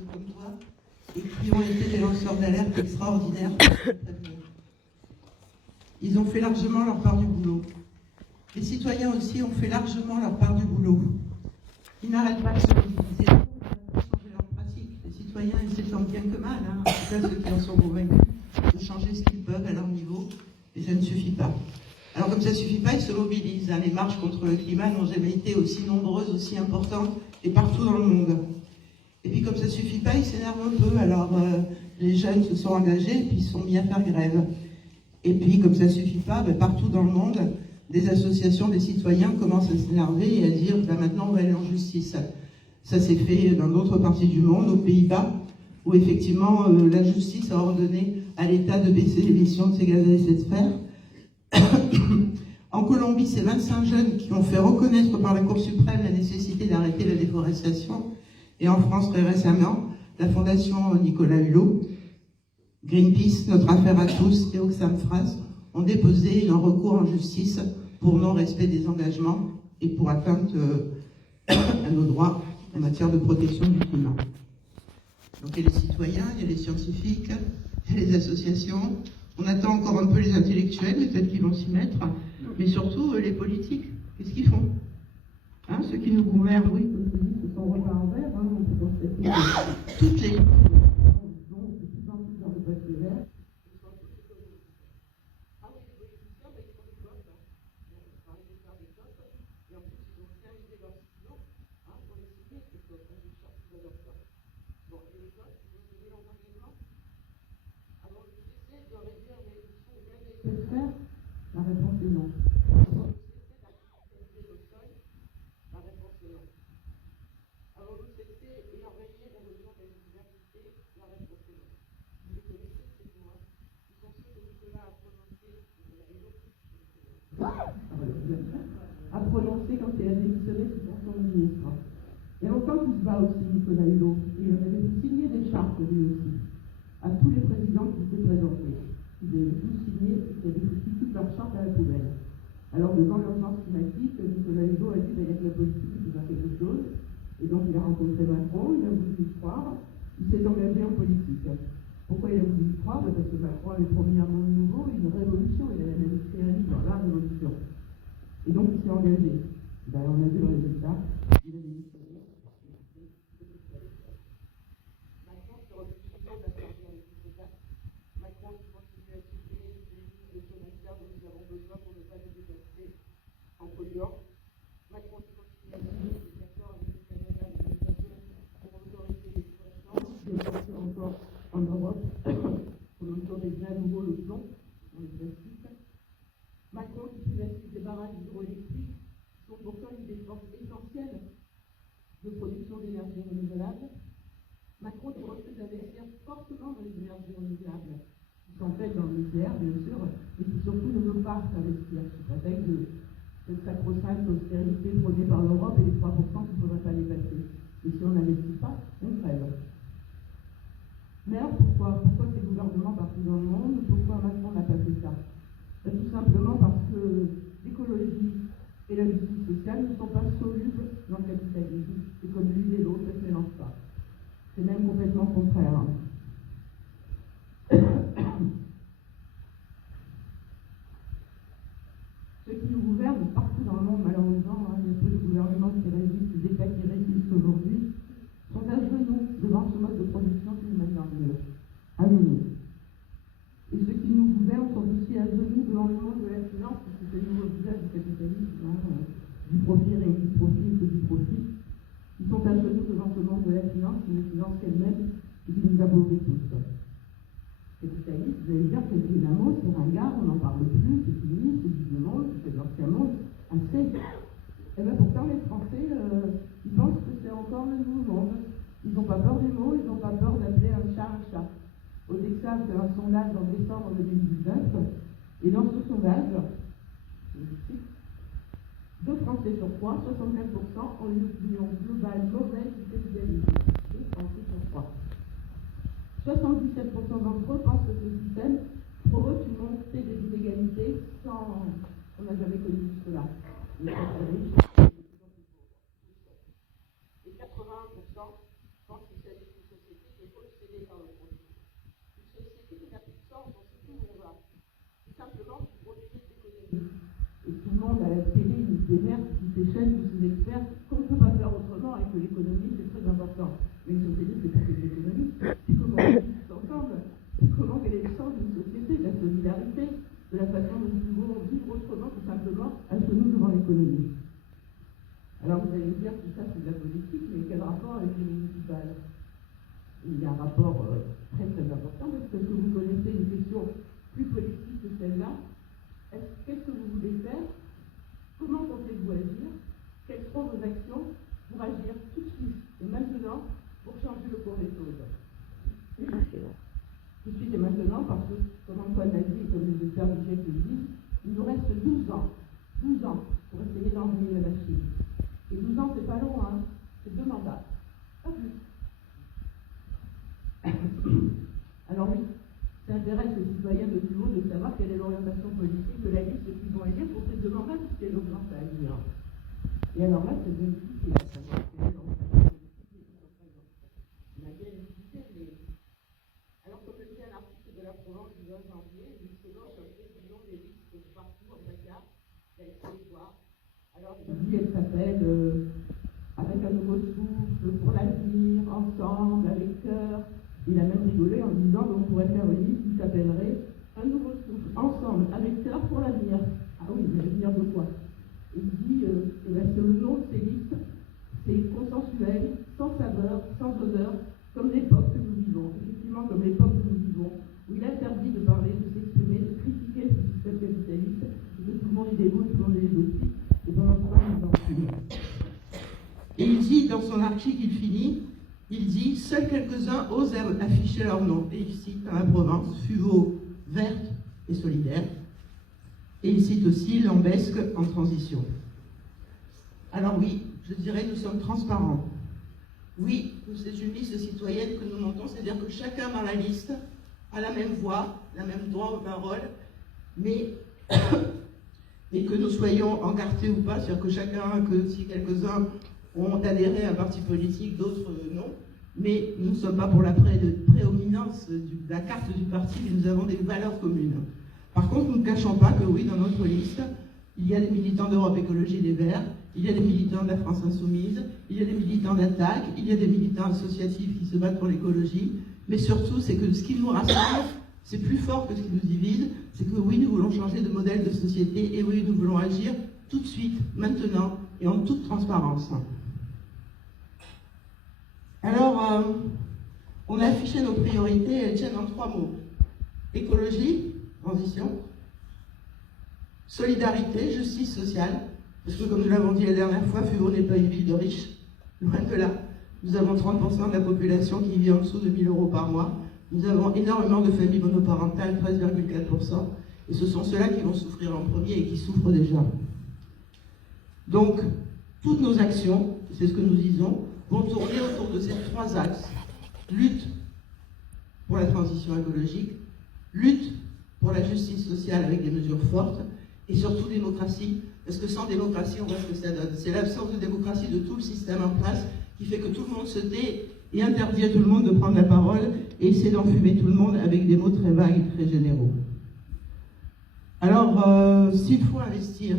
comme toi et qui ont été des lanceurs d'alerte extraordinaires. Ils ont fait largement leur part du boulot. Les citoyens aussi ont fait largement leur part du boulot. Ils n'arrêtent pas de se mobiliser pour changer leurs pratiques. Les citoyens essaient tant bien que mal, en tout cas ceux qui en sont convaincus, de changer ce qu'ils peuvent à leur niveau, et ça ne suffit pas. Alors comme ça ne suffit pas, ils se mobilisent. Les marches contre le climat n'ont jamais été aussi nombreuses, aussi importantes, et partout dans le monde. Et puis comme ça ne suffit pas, ils s'énervent un peu. Alors les jeunes se sont engagés, et puis ils se sont mis à faire grève. Et puis comme ça ne suffit pas, partout dans le monde, des associations, des citoyens commencent à s'énerver et à dire maintenant on va aller en justice. Ça s'est fait dans d'autres parties du monde, aux Pays-Bas, où effectivement la justice a ordonné à l'État de baisser l'émission de ces gaz à effet de serre. En Colombie, c'est 25 jeunes qui ont fait reconnaître par la Cour suprême la nécessité d'arrêter la déforestation. Et en France, très récemment, la Fondation Nicolas Hulot, Greenpeace, Notre Affaire à tous et Oxfam France ont déposé un recours en justice pour non-respect des engagements et pour atteinte à nos droits en matière de protection du climat. Donc il y a les citoyens, il y a les scientifiques, il y a les associations. On attend encore un peu les intellectuels, peut-être qu'ils vont s'y mettre, mais surtout les politiques. Qu'est-ce qu'ils font ceux qui nous gouvernent, oui, comme je dis, se sont repas en vert. On peut constater que toutes les dont de plus en plus dans le papier vert. La réponse est non. La réponse est non. Avons-nous cessé et enrayé l'érosion de la biodiversité? La réponse est non. Vous les connaissez, ces mots. Ce sont ceux que Nicolas a prononcés, a prononcé quand il a démissionné sous fonction de ministre. Il y a longtemps qu'il se bat aussi, Nicolas Hulot, et il avait signé des chartes lui aussi, à tous les présidents qui s'étaient présentés. Ils avaient tous signé, ils avaient foutu toute leur charte à la poubelle. Alors, devant l'urgence climatique, Nicolas Hulot a dit que la politique, il faut faire quelque chose. Et donc, il a rencontré Macron, il a voulu y croire, il s'est engagé en politique. Pourquoi il a voulu y croire? Parce que Macron avait promis un monde nouveau, une révolution, il avait même écrit un livre, La Révolution. Et donc, il s'est engagé. On a vu le résultat, il a démissionné. Macron se refuse toujours d'accorder avec les États. Macron qui continue à supprimer les lignes de chemin de fer dont nous avons besoin pour ne pas nous déplacer en polluant. Macron qui continue à signer des accords avec le Canada et le Japon pour autoriser l'exploitation, déplacer encore en Europe pour autoriser à nouveau le plomb dans les plastiques. Macron qui privatise des barrages hydroélectriques qui sont pourtant une des forces essentielles de production d'énergie renouvelable. Macron qui refuse d'investir fortement dans les énergies renouvelables, qui sont faites dans le nucléaire, bien sûr, mais qui surtout ne veut pas s'investir sous prétexte de cette sacro-sainte austérité prônée par l'Europe et les 3% qu'il ne faudrait pas dépasser. Et si on n'investit pas, on crève. Mais alors pourquoi ces gouvernements partout dans le monde, pourquoi Macron n'a pas fait ça? Tout simplement parce que l'écologie et la justice sociale ne sont pas solubles dans le capitalisme, et comme l'une et l'autre ne se mélangent pas. C'est même complètement contraire. Ceux qui nous gouvernent partout dans le monde, malheureusement, il y a peu de gouvernements qui résistent, des États qui résistent aujourd'hui, sont à genoux devant ce mode de production qui nous met dans le mur. À genoux. Et ceux qui nous gouvernent sont aussi à genoux devant le monde de la finance, parce que c'est le nouveau visage du capitalisme, du profit, rien que du profit, que du profit. Ils sont à genoux devant ce monde de la finance, une finance qu'elle-même, et qui nous appauvrit tous. Capitaliste, vous allez dire que c'est Dynamo, c'est ringard, on n'en parle plus, c'est fini, c'est du vieux monde, c'est de l'ancien monde, assez. Et bien pourtant, les Français, ils pensent que c'est encore le nouveau monde. Ils n'ont pas peur des mots, ils n'ont pas peur d'appeler un chat un chat. Au Texas, c'est un sondage en décembre 2019, et dans ce sondage, 2 Français sur 3, 65%, ont une opinion globale mauvaise du capitalisme. 2 Français sur 3. 77% d'entre eux pensent que ce système provoque une montée des inégalités sans... On n'a jamais connu cela. Les très riches et 81% pensent qu'il s'agit d'une société des Verts, tous ces chaînes, tous ces experts, qu'on ne peut pas faire autrement et que l'économie, c'est très important. Mais une société, c'est pas que de l'économie, c'est comment on vit tous ensemble, c'est comment quel est le sens d'une société, de la solidarité, de la façon dont nous pouvons vivre autrement que simplement à genoux devant l'économie. Alors vous allez me dire, tout ça c'est de la politique, mais quel rapport avec les municipales? Il y a un rapport très très important, parce que vous connaissez une question plus politique que celle-là. Qu'est-ce que vous voulez faire? Comment comptez-vous agir? Quelles seront vos actions pour agir tout de suite et maintenant pour changer le cours des choses? Tout de suite et maintenant, parce que, comme Antoine l'a dit et comme les experts du GIEC le disent, il nous reste 12 ans pour essayer d'envoyer la machine. Et 12 ans, c'est pas long, hein, c'est 2 mandats, pas plus. Alors oui, ça intéresse les citoyens de tout de savoir quelle est l'orientation politique de la liste qu'ils vont élire pour ces 2 mandats, puisqu'il y a l'urgence à agir. Et alors là, c'est bien difficile à savoir quelle est l'orientation politique qui sont présents. Il y a bien difficile, mais... Alors, comme le dit un article de la Provence du 20 janvier, nous selon le président des listes de partout en Dakar, il a été voir. Alors, elle s'appelle Avec un nouveau souffle, pour l'avenir, ensemble, avec cœur. Il a même rigolé en disant qu'on pourrait faire une liste qui s'appellerait Un nouveau souffle, ensemble, avec cœur, pour l'avenir. Ah oui, mais l'avenir de quoi? Il dit que le nom de ces listes, c'est consensuel, sans saveur, sans odeur, comme l'époque que nous vivons. Effectivement, comme l'époque que nous vivons, où il interdit de parler, de s'exprimer, de critiquer le système capitaliste, et que tout le monde y dégoûte, tout le monde y dégoûte. Et pendant 3 ans, et il dit, dans son article, il finit, il dit « Seuls quelques-uns osent afficher leur nom ». Et il cite dans la Provence, Fuveau, verte et solidaire. Et il cite aussi Lambesque en transition. Alors oui, je dirais, nous sommes transparents. Oui, c'est une liste citoyenne que nous montons, c'est-à-dire que chacun dans la liste a la même voix, la même droit de parole, mais et que nous soyons encartés ou pas, c'est-à-dire que chacun, que si quelques-uns ont adhéré à un parti politique, d'autres non, mais nous ne sommes pas pour la prédominance de la carte du parti, mais nous avons des valeurs communes. Par contre, nous ne cachons pas que oui, dans notre liste, il y a des militants d'Europe Écologie des Verts, il y a des militants de la France Insoumise, il y a des militants d'Attaque, il y a des militants associatifs qui se battent pour l'écologie, mais surtout, c'est que ce qui nous rassemble, c'est plus fort que ce qui nous divise, c'est que oui, nous voulons changer de modèle de société, et oui, nous voulons agir tout de suite, maintenant, et en toute transparence. Alors, on a affiché nos priorités, elles tiennent en 3 mots. Écologie, transition, solidarité, justice sociale, parce que comme nous l'avons dit la dernière fois, Fuveau n'est pas une ville de riches, loin de là. Nous avons 30% de la population qui vit en dessous de 1 000 € par mois. Nous avons énormément de familles monoparentales, 13,4%, et ce sont ceux-là qui vont souffrir en premier et qui souffrent déjà. Donc, toutes nos actions, c'est ce que nous disons, vont tourner autour de ces 3 axes. Lutte pour la transition écologique, lutte pour la justice sociale avec des mesures fortes, et surtout démocratie, parce que sans démocratie, on voit ce que ça donne. C'est l'absence de démocratie de tout le système en place qui fait que tout le monde se tait et interdit à tout le monde de prendre la parole et essaie d'enfumer tout le monde avec des mots très vagues et très généraux. Alors, s'il faut investir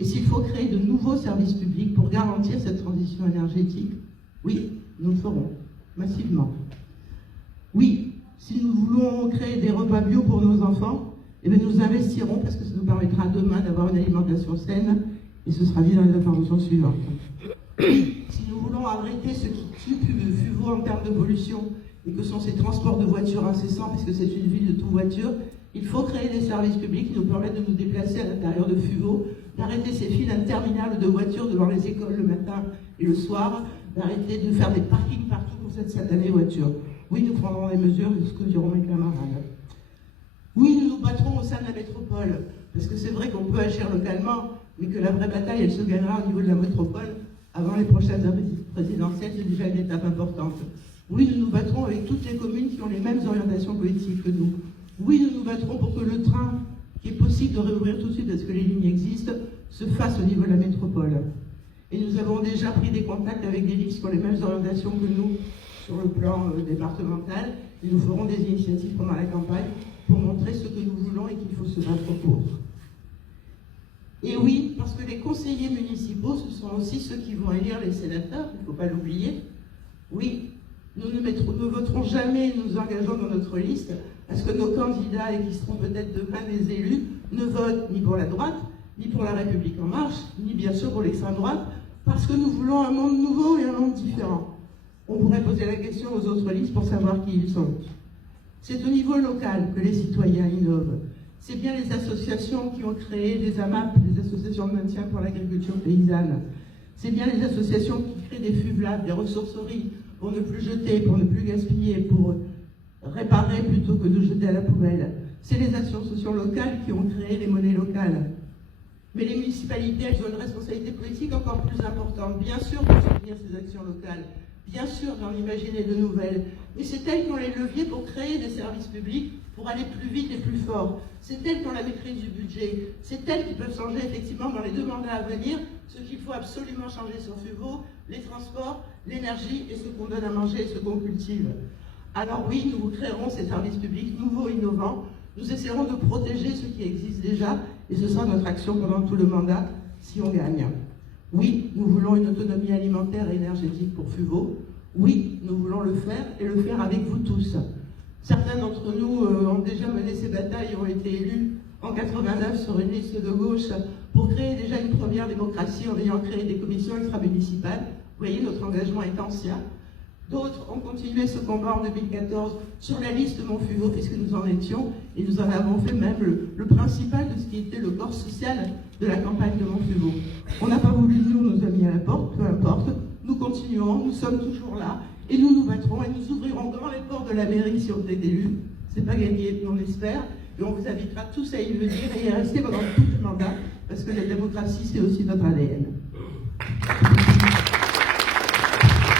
et s'il faut créer de nouveaux services publics pour garantir cette transition énergétique, oui, nous le ferons, massivement. Oui, si nous voulons créer des repas bio pour nos enfants, eh bien nous investirons parce que ça nous permettra demain d'avoir une alimentation saine et ce sera dit dans les interventions suivantes. Si nous voulons arrêter ce qui tue Fuveau en termes de pollution et que sont ces transports de voitures incessants, puisque c'est une ville de toute voiture, il faut créer des services publics qui nous permettent de nous déplacer à l'intérieur de Fuveau, d'arrêter ces files interminables de voitures devant les écoles le matin et le soir, d'arrêter de faire des parkings partout pour cette satanée voiture. Oui, nous prendrons des mesures, c'est ce que diront mes camarades. Oui, nous nous battrons au sein de la métropole, parce que c'est vrai qu'on peut agir localement, mais que la vraie bataille, elle se gagnera au niveau de la métropole avant les prochaines présidentielles, c'est déjà une étape importante. Oui, nous nous battrons avec toutes les communes qui ont les mêmes orientations politiques que nous. Oui, nous nous battrons pour que le train, qui est possible de réouvrir tout de suite parce que les lignes existent, se fasse au niveau de la métropole. Et nous avons déjà pris des contacts avec des listes qui ont les mêmes orientations que nous sur le plan départemental, et nous ferons des initiatives pendant la campagne pour montrer ce que nous voulons et qu'il faut se battre pour. Et oui, parce que les conseillers municipaux, ce sont aussi ceux qui vont élire les sénateurs, il ne faut pas l'oublier. Oui, nous ne voterons jamais, nous engageons dans notre liste, à ce que nos candidats, et qui seront peut-être demain des élus, ne votent ni pour la droite, ni pour la République en marche, ni bien sûr pour l'extrême droite, parce que nous voulons un monde nouveau et un monde différent. On pourrait poser la question aux autres listes pour savoir qui ils sont. C'est au niveau local que les citoyens innovent. C'est bien les associations qui ont créé des AMAP, des associations de maintien pour l'agriculture paysanne. C'est bien les associations qui créent des FUVLAB, des ressourceries, pour ne plus jeter, pour ne plus gaspiller, pour réparer plutôt que de jeter à la poubelle. C'est les associations locales qui ont créé les monnaies locales. Mais les municipalités, elles ont une responsabilité politique encore plus importante, bien sûr, pour soutenir ces actions locales, bien sûr d'en imaginer de nouvelles, mais c'est elles qui ont les leviers pour créer des services publics, pour aller plus vite et plus fort. C'est elles qui ont la maîtrise du budget, c'est elles qui peuvent changer effectivement dans les 2 mandats à venir ce qu'il faut absolument changer sur Fuveau, les transports, l'énergie et ce qu'on donne à manger et ce qu'on cultive. Alors oui, nous créerons ces services publics nouveaux, innovants, nous essaierons de protéger ce qui existe déjà et ce sera notre action pendant tout le mandat si on gagne. Oui, nous voulons une autonomie alimentaire et énergétique pour Fuveau. Oui, nous voulons le faire et le faire avec vous tous. Certains d'entre nous ont déjà mené ces batailles et ont été élus en 89 sur une liste de gauche pour créer déjà une première démocratie en ayant créé des commissions extra-municipales. Vous voyez, notre engagement est ancien. D'autres ont continué ce combat en 2014 sur la liste Montfuveau, puisque nous en étions, et nous en avons fait même le principal de ce qui était le corps social de la campagne de Montfuveau. On n'a pas voulu, nous a mis à la porte, peu importe, nous continuons, nous sommes toujours là, et nous nous battrons, et nous ouvrirons grand les portes de la mairie si on est élu. C'est pas gagné, on l'espère, et on vous invitera tous à y venir et à y rester pendant tout le mandat, parce que la démocratie, c'est aussi notre ADN.